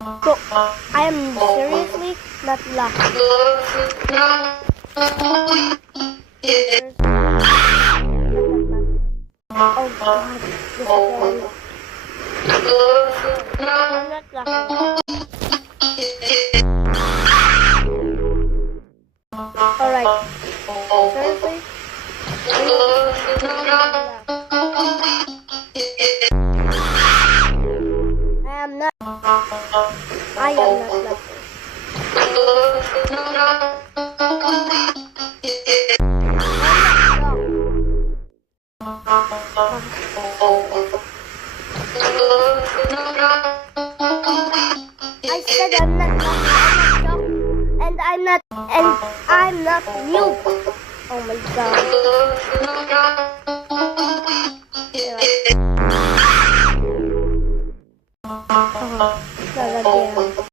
Bro, I am seriously not laughing. Oh god, this is very... I'm not laughing. Alright, seriously? I am not laughing. I said I'm not laughing, I'm not shocked, and I'm not new. Oh my god. Lalagyan.